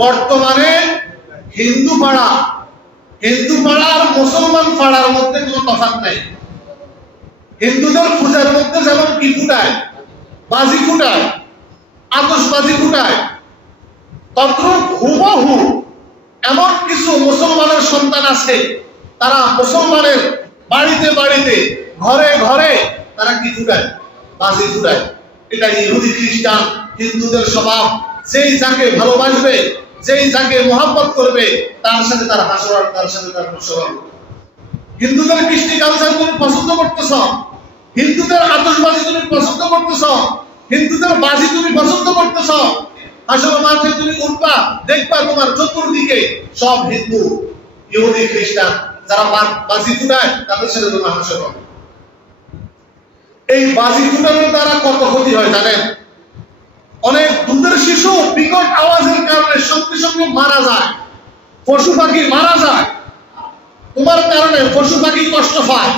বর্তমানে হিন্দু পাড়া আর মুসলমান পাড়ার মধ্যে কোনো তফাৎ নাই। হিন্দুদের পূজার মধ্যে যেমন কি ফুটায়, বাজি ফুটায়, আতশবাজি ফুটায়, তদ্রূপ হুবহু এমন কিছু মুসলমানের সন্তান আছে, তারা মুসলমানের বাড়িতে বাড়িতে, ঘরে ঘরে তারা কি ফুটায়, বাজি ফুটায়। এটা ইহুদি খ্রিস্টান হিন্দুদের স্বভাব। যেই যাকে ভালোবাসবে, যেই যাকে মহব্বত করবে, তার সাথে তার হাসর, তার সাথে তার হাসর। হিন্দুদের কৃষ্টি কালচার তুমি পছন্দ করতেছ, হিন্দুদের আতশবাজি তুমি পছন্দ করতেছ, হিন্দুদের বাজি তুমি পছন্দ করতেছ, হাসর মাঠে তুমি উঠবা, দেখবা তোমার চতুর্দিকে সব হিন্দু, ইহুদি খ্রিস্টান, যারা বাজি ফুটায় তাদের সাথে তোমার হাসর হবে। এই বাজি ফুটানোর দ্বারা কত ক্ষতি হয় জানেন? অনেক দুধের শিশু বিকট আওয়াজের কারণে সঙ্গে সঙ্গে মারা যায়, পশু পাখি মারা যায়। তোমার কারণে পশু পাখি কষ্ট পায়,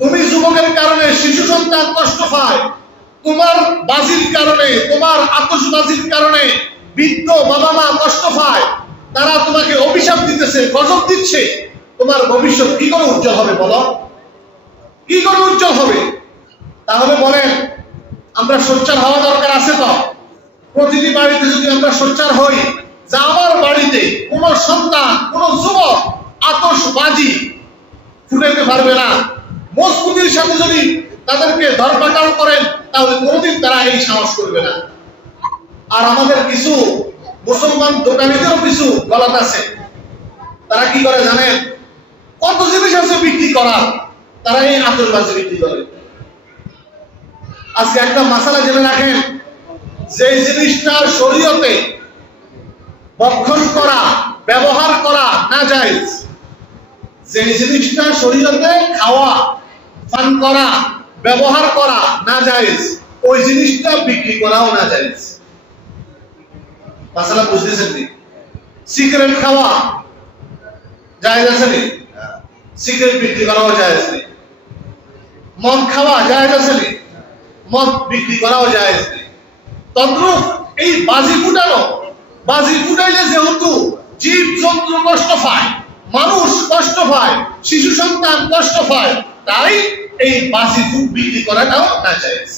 তুমি যুবকের কারণে শিশু সন্তান কষ্ট পায়, তোমার বাজির কারণে, তোমার আতশবাজির কারণে বৃদ্ধ বাবা মা কষ্ট পায়। তারা তোমাকে অভিশাপ দিতেছে, গজব দিচ্ছে। তোমার ভবিষ্যৎ কি করে উজ্জ্বল হবে বলো? কি করে উজ্জ্বল হবে? তাহলে বলেন, আমরা সোচ্চার হওয়া দরকার আছে তো? প্রতিটি বাড়িতে যদি আমরা সোচ্চার হই যে আমার বাড়িতে কোন সন্তান, কোন যুবক আতশবাজি ফুটাইতে পারবে না, মজবুতির সাথে যদি তাদেরকে ধরপাকড় করেন, তাহলে কোনোদিন তারা এই সাহস করবে না। আর আমাদের কিছু মুসলমান দোকানিদেরও কিছু গলত আছে। তারা কি করে জানেন? কত জিনিস আছে বিক্রি করার, তারা এই আতশবাজি বিক্রি করে। আজকে একটা মাসালা জেনে রাখেন, যে জিনিসটা শরীয়তে ভক্ষণ করা, ব্যবহার করা না জায়েজ, যে জিনিসটা শরীয়তে খাওয়া, পান করা, ব্যবহার করা না জায়েজ, ওই জিনিসটা বিক্রি করাও না জায়েজ। মাসালা বুঝতেছেন নি? সিগারেট খাওয়া জায়েজ আছে নি? সিগারেট বিক্রি করাও জায়েজ নেই। মদ খাওয়া জায়েজ আছে নি? মদ বিক্রি করাও জায়েজ নেই। তদ্রূপ এই বাজি ফুটানো, বাজি ফুটাইলে যেহেতু জীব জন্তু কষ্ট পায়, মানুষ কষ্ট পায়, শিশু সন্তান কষ্ট পায়, তাই এই বাজি বিক্রি করাটাও না জায়েজ।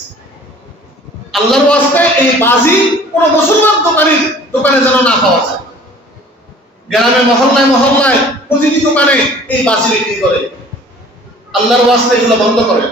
আল্লাহর ওয়াস্তে এই বাজি কোন মুসলমান দোকানে যেন না পাওয়া যায়। গ্রামে মহল্লায় মহল্লায় প্রতিটি দোকানে এই বাজি বিক্রি করে। আল্লাহর ওয়াস্তে এগুলো বন্ধ করে।